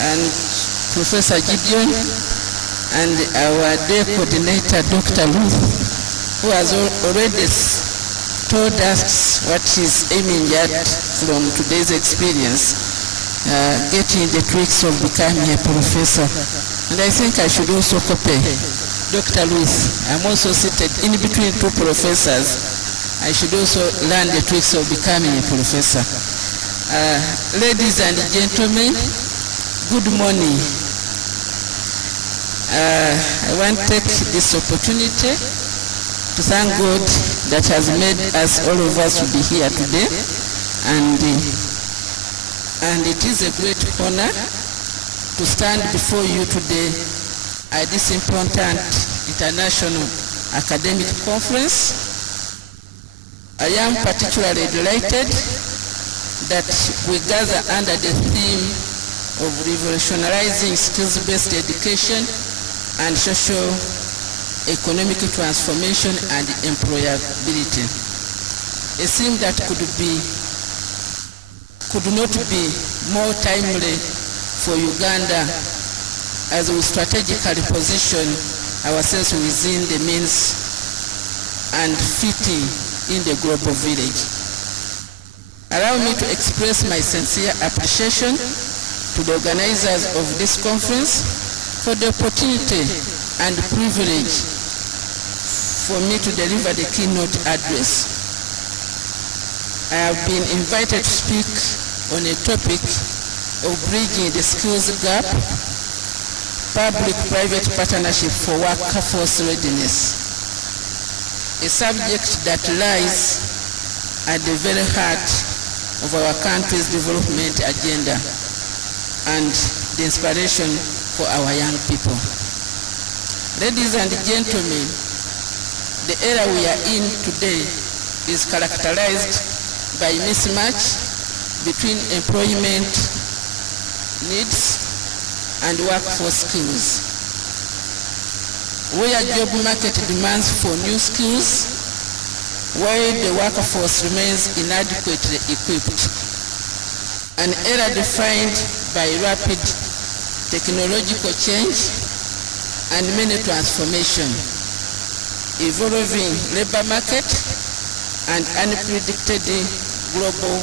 and Professor Gideon, and our day coordinator, Dr. Ruth, who has already told us what she's aiming at from today's experience, getting the tricks of becoming a professor. And I think I should also copy Dr. Ruth. I'm also seated in between two professors. I should also learn the tricks of becoming a professor. Ladies and gentlemen, good morning. I want to take this opportunity to thank God that has made us, all of us, to be here today. And it is a great honor to stand before you today at this important international academic conference. I am particularly delighted that we gather under the theme of revolutionizing skills-based education and social economic transformation and employability. A theme that could not be more timely for Uganda as we strategically position ourselves within the means and fitting in the global village. Allow me to express my sincere appreciation to the organizers of this conference for the opportunity and privilege for me to deliver the keynote address. I have been invited to speak on a topic of bridging the skills gap, public-private partnership for workforce readiness, a subject that lies at the very heart of our country's development agenda and the inspiration for our young people. Ladies and gentlemen, the era we are in today is characterized by mismatch between employment needs and workforce skills. Where job market demands for new skills, while the workforce remains inadequately equipped. An era defined by rapid technological change and many transformation, evolving labor market, and unpredicted global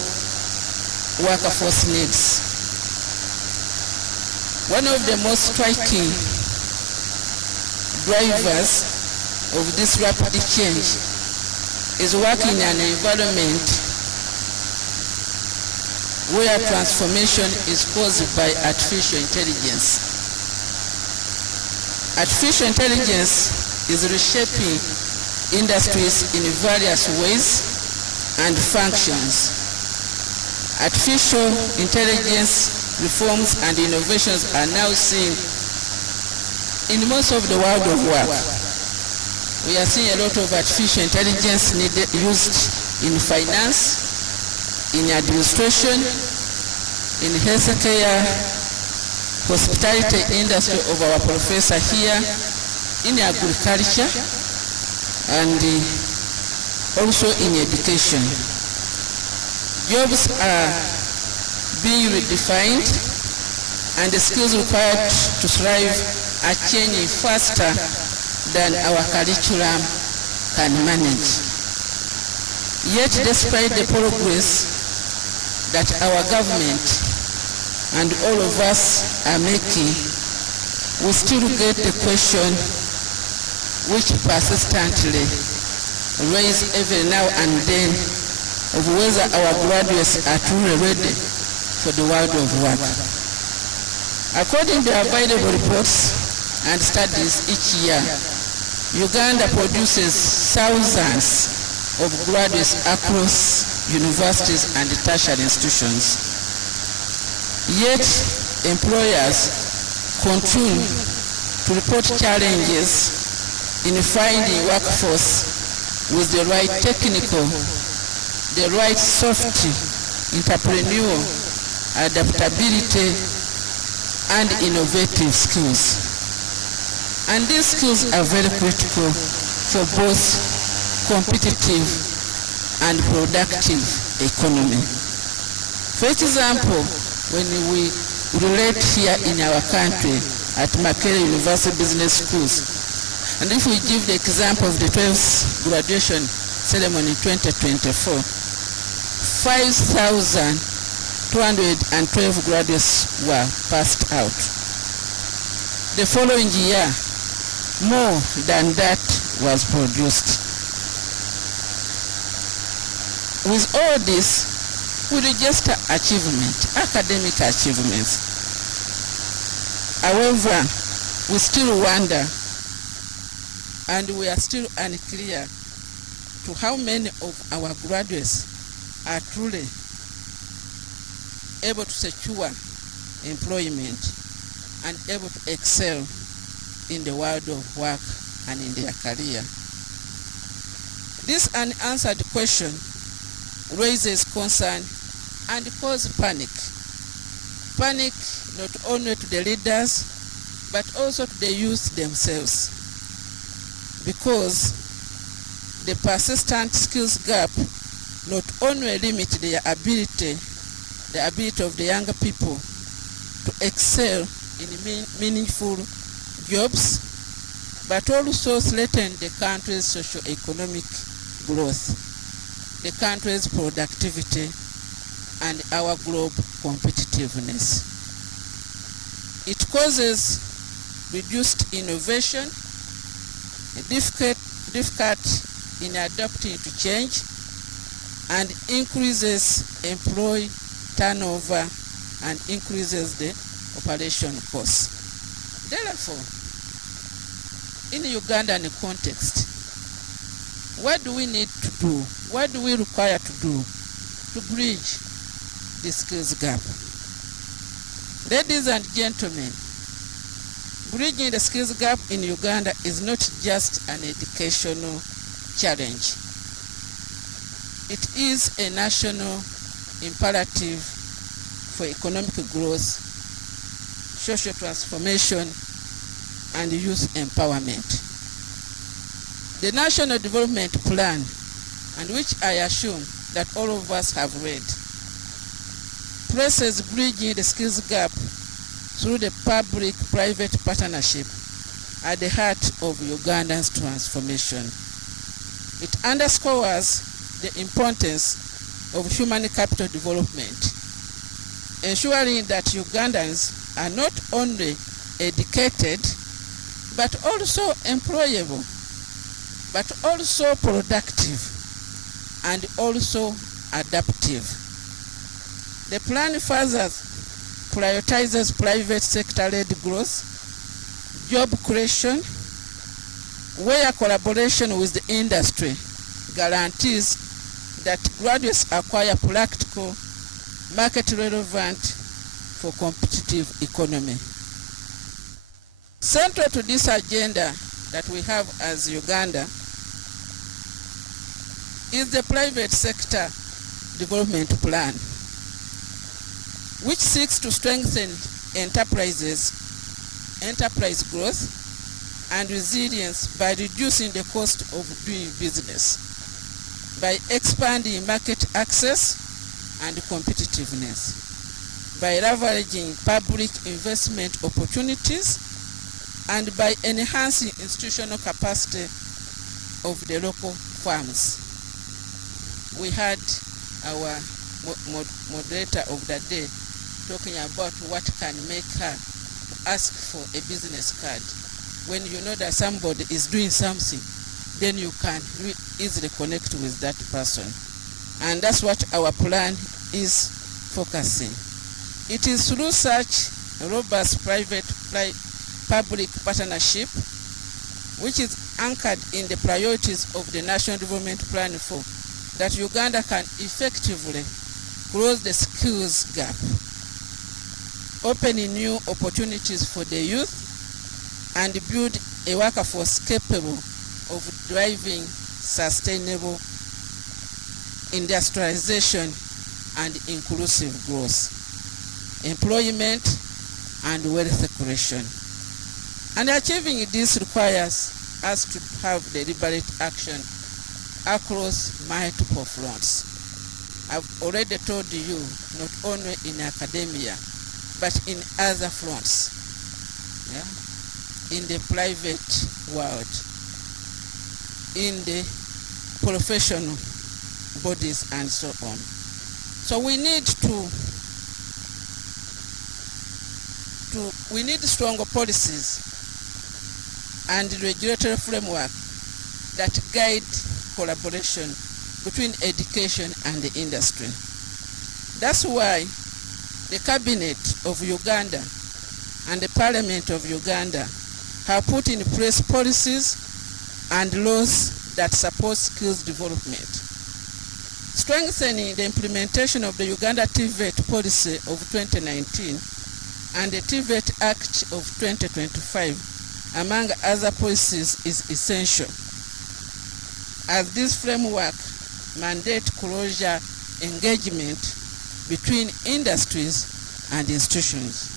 workforce needs. One of the most striking drivers of this rapid change is working in an environment where transformation is caused by artificial intelligence. Artificial intelligence is reshaping industries in various ways and functions. Artificial intelligence reforms and innovations are now seen in most of the world of work. We are seeing a lot of artificial intelligence used in finance, in administration, in healthcare, hospitality industry of our professor here, in agriculture, and also in education. Jobs are being redefined, and the skills required to thrive are changing faster than our curriculum can manage. Yet, despite the progress that our government and all of us are making, we still get the question which persistently raised every now and then of whether our graduates are truly ready for the world of work. According to available reports and studies each year, Uganda produces thousands of graduates across universities and tertiary institutions. Yet, employers continue to report challenges in finding workforce with the right technical, the right soft, entrepreneurial, adaptability, and innovative skills. And these skills are very critical for both competitive and productive economy. For example, when we relate here in our country at Makerere University Business Schools. And if we give the example of the 12th graduation ceremony in 2024, 5,212 graduates were passed out. The following year, more than that was produced. With all this, we register academic achievements. However, we still wonder, and we are still unclear to how many of our graduates are truly able to secure employment and able to excel in the world of work and in their career. This unanswered question raises concern and causes panic. Panic not only to the leaders, but also to the youth themselves, because the persistent skills gap not only limit the ability of the younger people to excel in meaningful jobs, but also threaten the country's socio-economic growth, the country's productivity, and our global competitiveness. It causes reduced innovation, difficult in adapting to change, and increases employee turnover and increases the operation costs. Therefore, in the Ugandan context, what do we need to do? What do we require to do to bridge the skills gap? Ladies and gentlemen, bridging the skills gap in Uganda is not just an educational challenge. It is a national imperative for economic growth, social transformation, and youth empowerment. The National Development Plan, and which I assume that all of us have read, places bridging the skills gap through the public-private partnership at the heart of Uganda's transformation. It underscores the importance of human capital development, ensuring that Ugandans are not only educated, but also employable, but also productive, and also adaptive. The plan further prioritizes private sector-led growth, job creation, where collaboration with the industry guarantees that graduates acquire practical, market-relevant for competitive economy. Central to this agenda that we have as Uganda is the private sector development plan, which seeks to strengthen enterprise growth and resilience by reducing the cost of doing business, by expanding market access and competitiveness, by leveraging public investment opportunities, and by enhancing institutional capacity of the local firms. We had our moderator of the day talking about what can make her ask for a business card. When you know that somebody is doing something, then you can easily connect with that person. And that's what our plan is focusing. It is through such a robust private-public partnership, which is anchored in the priorities of the National Development Plan 4, that Uganda can effectively close the skills gap, opening new opportunities for the youth, and build a workforce capable of driving sustainable industrialization and inclusive growth, employment, and wealth creation. And achieving this requires us to have deliberate action across multiple fronts. I've already told you, not only in academia, but in other fronts, in the private world, in the professional bodies, and so on. So we need we need stronger policies and regulatory framework that guide collaboration between education and the industry. That's why the Cabinet of Uganda and the Parliament of Uganda have put in place policies and laws that support skills development. Strengthening the implementation of the Uganda TVET policy of 2019 and the TVET Act of 2025, among other policies, is essential, as this framework mandates closer engagement between industries and institutions.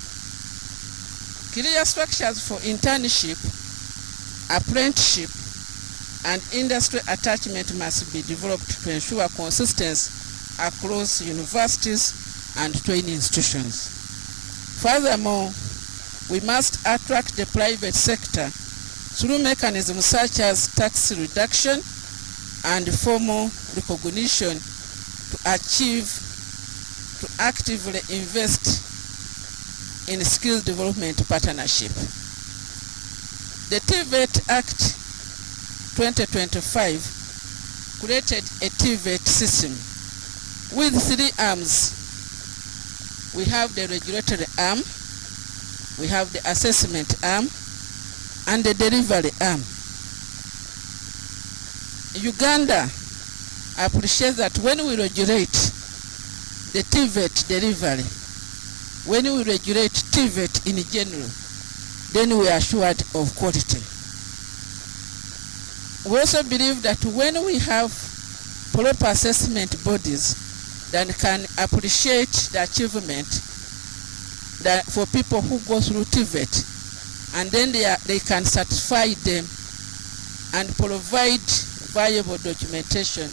Clear structures for internship, apprenticeship, and industry attachment must be developed to ensure consistency across universities and training institutions. Furthermore, we must attract the private sector through mechanisms such as tax reduction and formal recognition to actively invest in skills development partnership. The TVET Act 2025 created a TVET system with 3 arms. We have the regulatory arm, we have the assessment arm, and the delivery arm. Uganda appreciates that when we regulate the TVET delivery, when we regulate TVET in general, then we are assured of quality. We also believe that when we have proper assessment bodies that can appreciate the achievement that for people who go through TVET, and then they can certify them and provide viable documentation,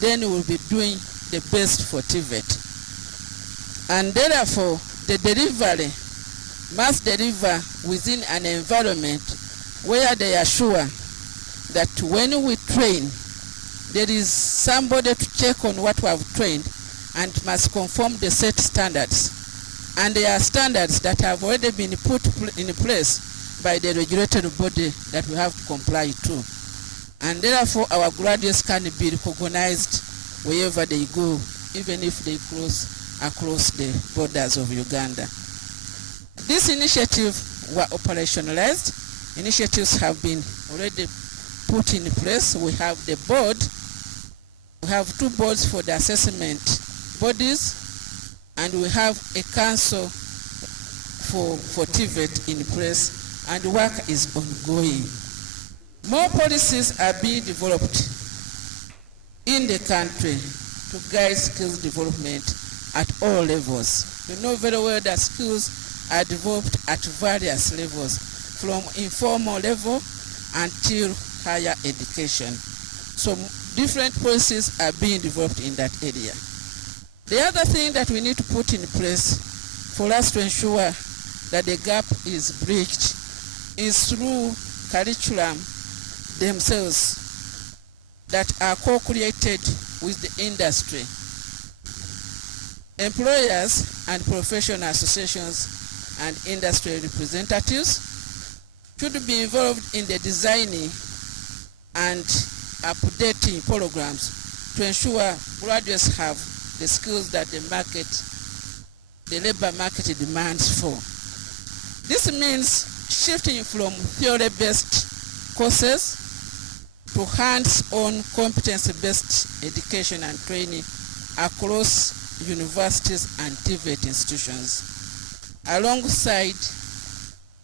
then we will be doing the best for TVET. And therefore, the delivery must deliver within an environment where they are sure that when we train, there is somebody to check on what we have trained and must conform the set standards. And there are standards that have already been put in place by the regulatory body that we have to comply to. And therefore, our graduates can be recognized wherever they go, even if they cross across the borders of Uganda. This initiative were operationalized. Initiatives have been already put in place. We have the board. We have 2 boards for the assessment bodies, and we have a council for TVET in place, and work is ongoing. More policies are being developed in the country to guide skills development at all levels. You know very well that skills are developed at various levels, from informal level until higher education. So different policies are being developed in that area. The other thing that we need to put in place for us to ensure that the gap is bridged is through curriculum themselves that are co-created with the industry. Employers and professional associations and industry representatives should be involved in the designing and updating programs to ensure graduates have the skills that the labor market demands for. This means shifting from theory-based courses to hands-on competence-based education and training across universities and TVET institutions. Alongside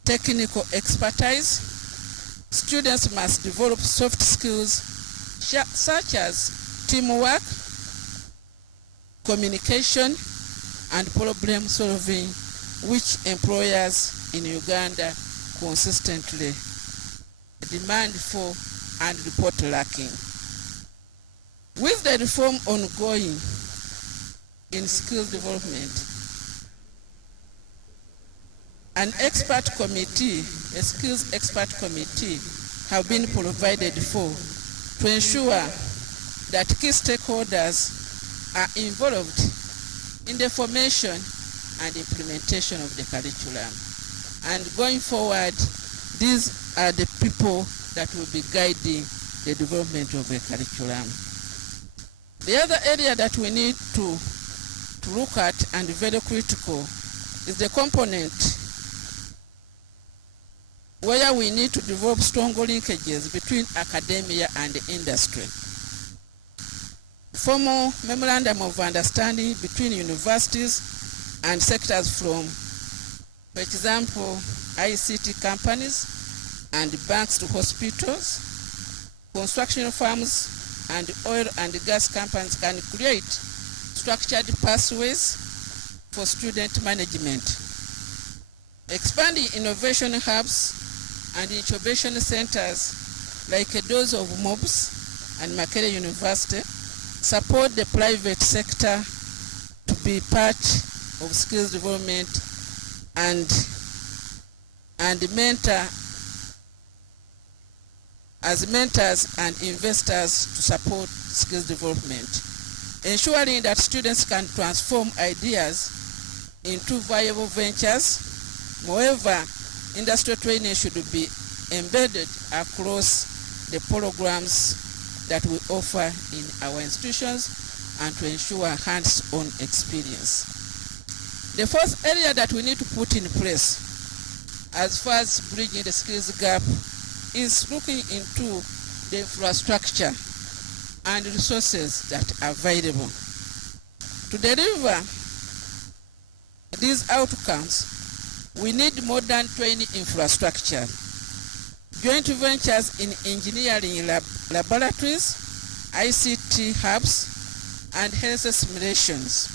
technical expertise, students must develop soft skills such as teamwork, communication, and problem solving, which employers in Uganda consistently demand for and report lacking. With the reform ongoing in skills development, An expert committee, a skills expert committee, have been provided for to ensure that key stakeholders are involved in the formation and implementation of the curriculum. And going forward, these are the people that will be guiding the development of the curriculum. The other area that we need to look at, and very critical, is the component where we need to develop stronger linkages between academia and industry. Formal memorandum of understanding between universities and sectors from, for example, ICT companies and banks to hospitals, construction firms and oil and gas companies can create structured pathways for student management. Expanding innovation hubs and incubation centers like those of MOBS and Makerere University support the private sector to be part of skills development and mentor as mentors and investors to support skills development, ensuring that students can transform ideas into viable ventures. Moreover, industrial training should be embedded across the programs that we offer in our institutions and to ensure hands-on experience. The fourth area that we need to put in place as far as bridging the skills gap is looking into the infrastructure and resources that are available. To deliver these outcomes, we need modern training infrastructure, joint ventures in engineering laboratories, ICT hubs, and health simulations,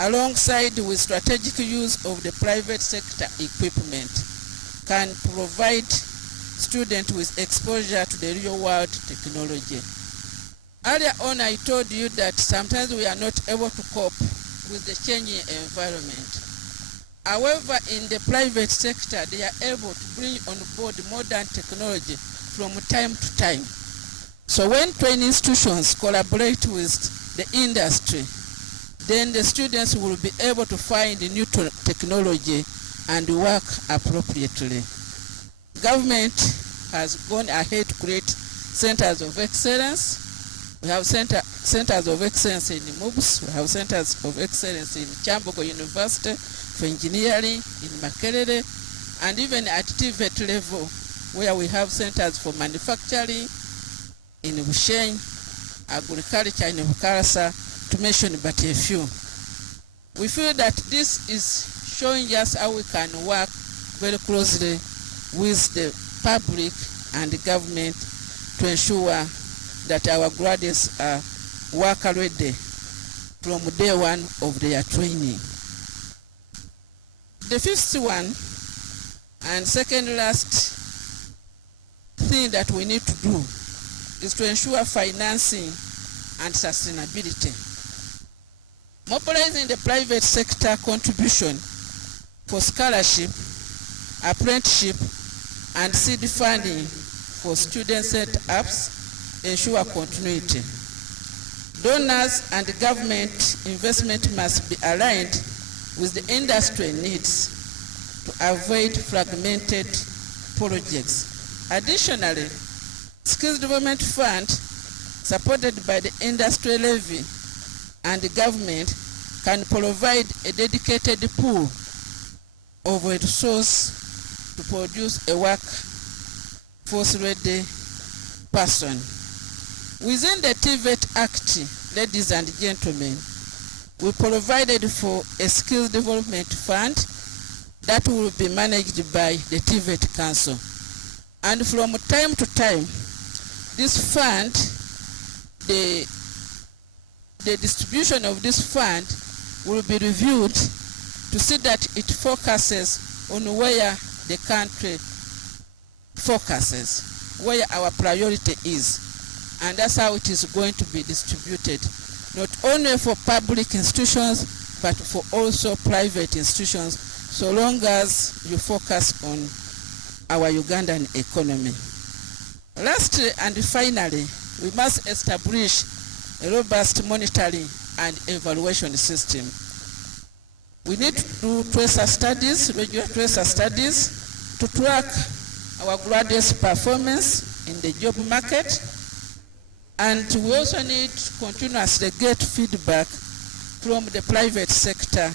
alongside with strategic use of the private sector equipment, can provide students with exposure to the real world technology. Earlier on, I told you that sometimes we are not able to cope with the changing environment. However, in the private sector, they are able to bring on board modern technology from time to time. So when training institutions collaborate with the industry, then the students will be able to find new technology and work appropriately. Government has gone ahead to create centers of excellence. We have centers of excellence in MOBS, we have centers of excellence in Kyambogo University for engineering, in Makerere, and even at TVET level, where we have centers for manufacturing in Bushenyi, agriculture in Bukarasa, to mention but a few. We feel that this is showing us how we can work very closely with the public and the government to ensure that our graduates are work ready from day one of their training. The fifth one and second last thing that we need to do is to ensure financing and sustainability. Mobilizing the private sector contribution for scholarship, apprenticeship, and seed funding for student set-ups ensure continuity. Donors and government investment must be aligned with the industry needs to avoid fragmented projects. Additionally, Skills Development Fund, supported by the industry levy and the government, can provide a dedicated pool of a resource to produce a workforce-ready person. Within the TVET Act, ladies and gentlemen, we provided for a skills development fund that will be managed by the TVET Council. And from time to time, this fund, the distribution of this fund will be reviewed to see that it focuses on where the country focuses, where our priority is. And that's how it is going to be distributed, not only for public institutions, but for also private institutions, so long as you focus on our Ugandan economy. Lastly and finally, we must establish a robust monitoring and evaluation system. We need to do tracer studies, regular tracer studies, to track our graduates' performance in the job market, and we also need to continuously get feedback from the private sector,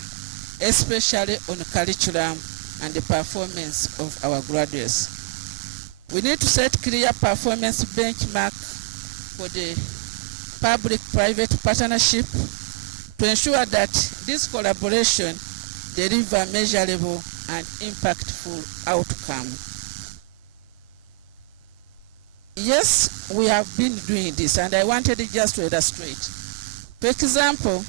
especially on curriculum and the performance of our graduates. We need to set clear performance benchmark for the public-private partnership to ensure that this collaboration deliver measurable and impactful outcome. Yes, we have been doing this, and I wanted just to illustrate. For example,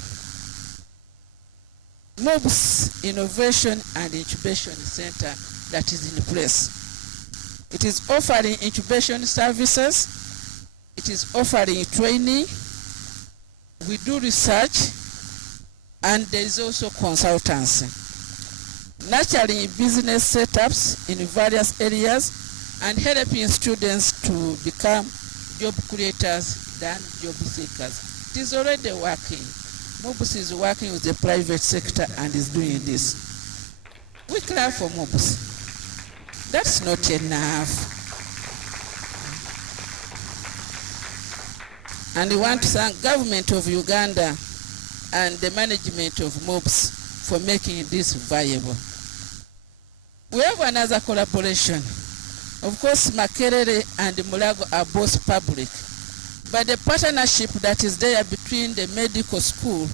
MOBS Innovation and Incubation Center that is in place. It is offering incubation services, it is offering training, we do research, and there is also consultancy. Nurturing business setups in various areas and helping students to become job creators than job seekers. It is already working. MOBS is working with the private sector and is doing this. We clap for MOBS. That's not enough. And we want to thank government of Uganda and the management of MOBS for making this viable. We have another collaboration. Of course, Makerere and Mulago are both public, but the partnership that is there between the medical school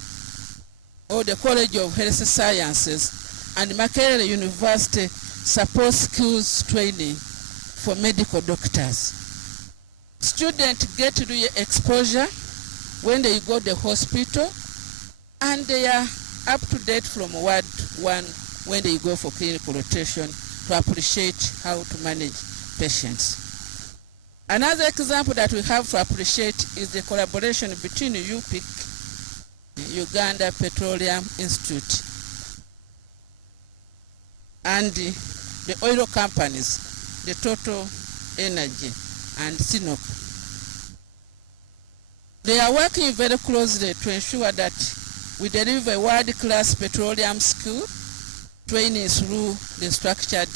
or the College of Health Sciences and Makerere University supports skills training for medical doctors. Students get real exposure when they go to the hospital, and they are up to date from ward 1 when they go for clinical rotation to appreciate how to manage patients. Another example that we have to appreciate is the collaboration between UPIC, Uganda Petroleum Institute, and the oil companies, the Total Energy and Sinop. They are working very closely to ensure that we deliver a world-class petroleum skill training through the structured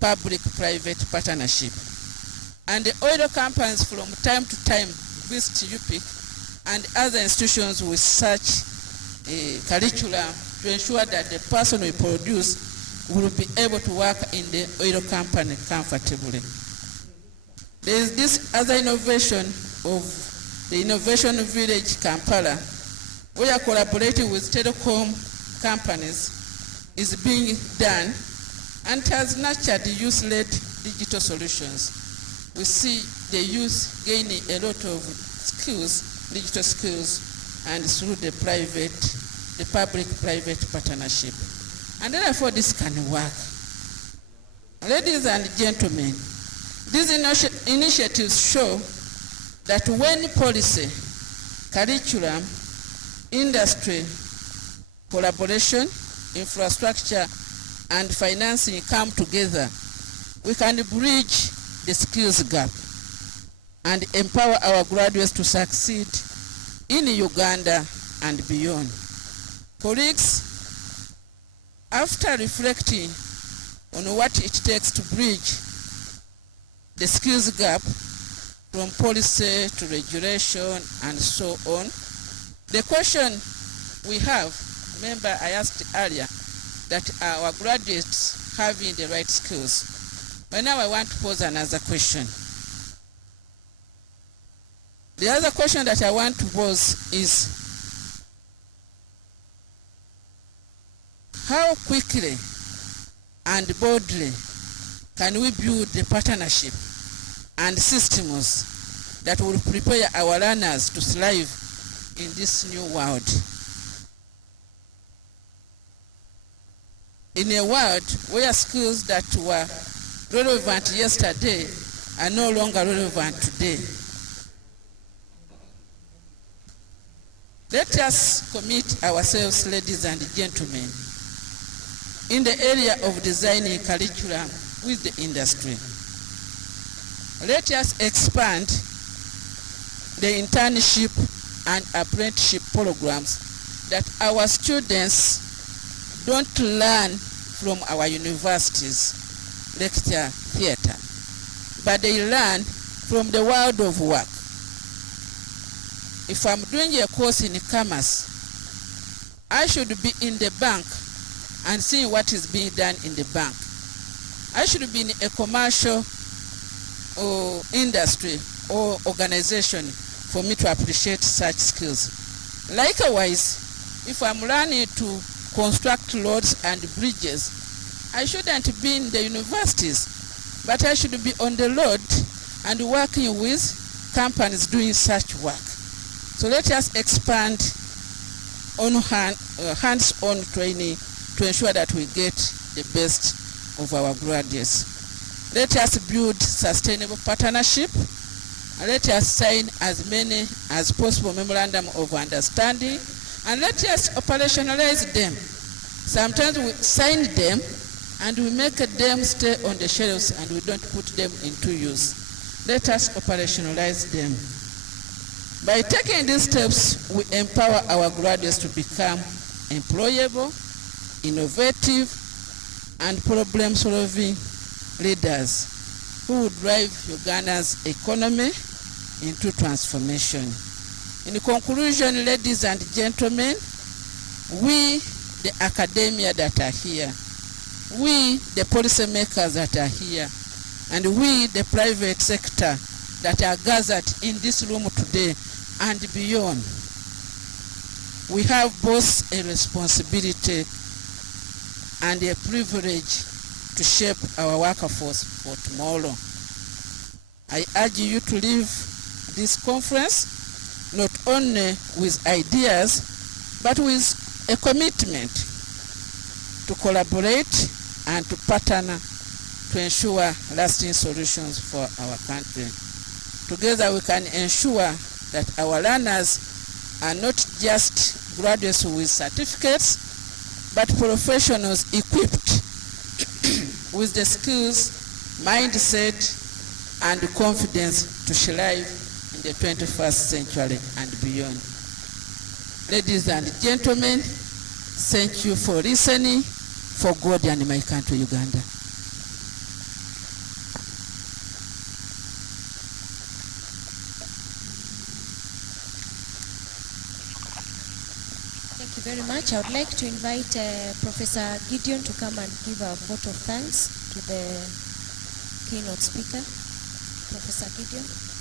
public-private partnership. And the oil companies from time to time visit UPIC and other institutions with such a curriculum to ensure that the person we produce will be able to work in the oil company comfortably. There is this other innovation of the Innovation Village Kampala, where collaborating with telecom companies is being done and has nurtured youth-led digital solutions. We see the youth gaining a lot of skills, digital skills, and through the public-private partnership. And therefore this can work. Ladies and gentlemen, these initiatives show that when policy, curriculum, industry, collaboration, infrastructure, and financing come together, we can bridge the skills gap and empower our graduates to succeed in Uganda and beyond. Colleagues, after reflecting on what it takes to bridge the skills gap from policy to regulation and so on, the question we have, remember I asked earlier, that our graduates having the right skills. But now I want to pose another question. The other question that I want to pose is, how quickly and boldly can we build the partnership and systems that will prepare our learners to thrive in this new world? In a world where skills that were relevant yesterday are no longer relevant today. Let us commit ourselves, ladies and gentlemen, in the area of designing curriculum with the industry. Let us expand the internship and apprenticeship programs that our students don't learn from our universities lecture theater, but they learn from the world of work. If I'm doing a course in commerce, I should be in the bank and seeing what is being done in the bank. I should be in a commercial or industry or organization for me to appreciate such skills. Likewise, if I'm learning to construct roads and bridges, I shouldn't be in the universities, but I should be on the road and working with companies doing such work. So let us expand on hands-on training to ensure that we get the best of our graduates. Let us build sustainable partnership, and let us sign as many as possible memorandum of understanding, and let us operationalize them. Sometimes we sign them and we make them stay on the shelves and we don't put them into use. Let us operationalize them. By taking these steps, we empower our graduates to become employable, innovative, and problem-solving leaders who will drive Uganda's economy into transformation. In conclusion, ladies and gentlemen, we, the academia that are here, we, the policymakers that are here, and we, the private sector that are gathered in this room today and beyond, we have both a responsibility and a privilege to shape our workforce for tomorrow. I urge you to leave this conference not only with ideas, but with a commitment to collaborate and to partner to ensure lasting solutions for our country. Together we can ensure that our learners are not just graduates with certificates, but professionals equipped with the skills, mindset, and confidence to thrive in the 21st century and beyond. Ladies and gentlemen, thank you for listening. For God and my country, Uganda. Thank you very much. I would like to invite Professor Gideon to come and give a vote of thanks to the keynote speaker. Professor Gideon.